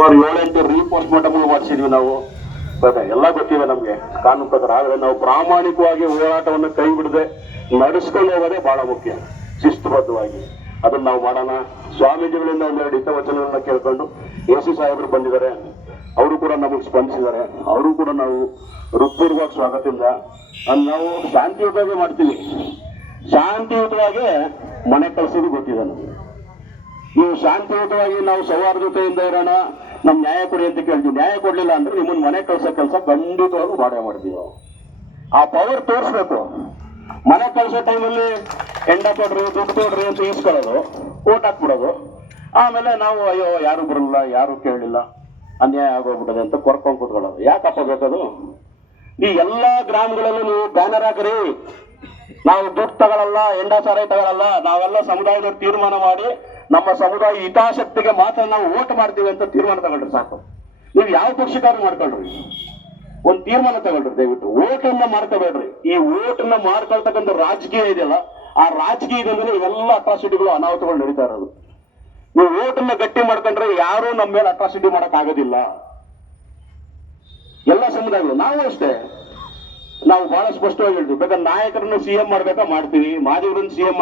ಸುಮಾರು 7-8 ರೀಪೋಸ್ಟ್ ಮಾರ್ಟಮ್ಗಳು ಮಾಡಿಸಿದ್ವಿ ನಾವು. ಎಲ್ಲ ಗೊತ್ತಿದೆ ನಮ್ಗೆ ಕಾನೂನು ಪ್ರಕಾರ. ಆದ್ರೆ ನಾವು ಪ್ರಾಮಾಣಿಕವಾಗಿ ಹೋರಾಟವನ್ನು ಕೈ ಬಿಡದೆ ನಡೆಸ್ಕೊಂಡು ಹೋಗೋದೇ ಬಹಳ ಮುಖ್ಯ, ಶಿಸ್ತುಬದ್ಧವಾಗಿ. ಅದನ್ನ ನಾವು ಮಾಡೋಣ. ಸ್ವಾಮೀಜಿಗಳಿಂದ ಒಂದೆರಡು ಹಿತವಚನಗಳನ್ನ ಕೇಳ್ಕೊಂಡು AC ಸಾಹೇಬರು ಬಂದಿದ್ದಾರೆ, ಅವರು ಕೂಡ ನಮಗೆ ಸ್ಪಂದಿಸಿದ್ದಾರೆ. ಅವರು ಕೂಡ ನಾವು ಹೃತ್ಪೂರ್ವಕ ಸ್ವಾಗತದಿಂದ ನಾವು ಶಾಂತಿಯುತವಾಗಿ ಮಾಡ್ತೀವಿ. ಶಾಂತಿಯುತವಾಗಿ ಮನೆ ಕಳಿಸೋದು ಗೊತ್ತಿದೆ ನಮಗೆ. ನೀವು ಶಾಂತಿಯುತವಾಗಿ ನಾವು ಸೌಹಾರ್ದತೆಯಿಂದ ಇರೋಣ, ನಮ್ ನ್ಯಾಯ ಕೊಡಿ ಅಂತ ಕೇಳ್ತೀವಿ. ನ್ಯಾಯ ಕೊಡ್ಲಿಲ್ಲ ಅಂದ್ರೆ ನಿಮ್ಮನ್ನ ಮನೆ ಕಳ್ಸೋ ಕೆಲಸ ಖಂಡಿತವಾಗೂ ಮಾಡೇ ಮಾಡ್ತೀವಿ ನಾವು. ಆ ಪವರ್ ತೋರಿಸ್ಬೇಕು. ಮನೆ ಕಳ್ಸೋ ಟೈಮಲ್ಲಿ ಹೆಂಡ ಕೊಡ್ರಿ, ದುಡ್ಡು ಕೊಡ್ರಿ ಅಂತ ಈಸ್ಕೊಳ್ಳೋದು, ಓಟ್ ಹಾಕ್ಬಿಡೋದು. ಆಮೇಲೆ ನಾವು ಅಯ್ಯೋ ಯಾರು ಬರಲ್ಲ, ಯಾರು ಕೇಳಲಿಲ್ಲ, ಅನ್ಯಾಯ ಆಗೋಗ್ಬಿಟ್ಟದೆ ಅಂತ ಕೊರ್ಕೊಂಡು ಕೂತ್ಕೊಳ್ಳೋದು. ಯಾಕಪ್ಪ ಬೇಕದು? ಈ ಎಲ್ಲಾ ಗ್ರಾಮಗಳಲ್ಲೂ ನೀವು ಬ್ಯಾನರ್ ಹಾಕ್ರಿ, ನಾವು ದುಡ್ಡು ತಗೊಳಲ್ಲ, ಹೆಂಡ ಸಾರಾಯಿ ತಗೊಳಲ್ಲ, ನಾವೆಲ್ಲ ಸಮುದಾಯದವ್ರು ತೀರ್ಮಾನ ಮಾಡಿ ನಮ್ಮ ಸಮುದಾಯ ಹಿತಾಸಕ್ತಿಗೆ ಮಾತ್ರ ನಾವು ಓಟ್ ಮಾಡ್ತೀವಿ ಅಂತ ತೀರ್ಮಾನ ತಗೊಳ್ರಿ ಸಾಕು. ನೀವು ಯಾವ ಪಕ್ಷಕ್ಕಾದ್ರೂ ಮಾಡ್ಕೊಳ್ರಿ, ಒಂದು ತೀರ್ಮಾನ ತಗೊಳ್ರಿ ದಯವಿಟ್ಟು. ಓಟನ್ನ ಮಾಡ್ಕೋಬೇಡ್ರಿ. ಈ ಓಟನ್ನ ಮಾಡ್ಕೊಳ್ತಕ್ಕಂಥ ರಾಜಕೀಯ ಇದೆಯಲ್ಲ, ಆ ರಾಜಕೀಯದಿಂದಲೇ ಇವೆಲ್ಲ ಅಟ್ರಾಸಿಟಿಗಳು, ಅನಾಹುತಗಳು ನಡೀತಾ ಇರೋದು. ನೀವು ಓಟನ್ನ ಗಟ್ಟಿ ಮಾಡ್ಕೊಂಡ್ರೆ ಯಾರು ನಮ್ಮ ಮೇಲೆ ಅಟ್ರಾಸಿಟಿ ಮಾಡಕ್ ಆಗೋದಿಲ್ಲ. ಎಲ್ಲ ಸಮುದಾಯಗಳು ನಾವು ಅಷ್ಟೇ, ನಾವು ಬಹಳ ಸ್ಪಷ್ಟವಾಗಿ ಹೇಳ್ತೀವಿ. ಬೇಕಾದ್ರೆ ನಾಯಕರನ್ನು CM ಮಾಡ್ಬೇಕಾ ಮಾಡ್ತೀವಿ, ಮಾದಿಗರನ್ನು CM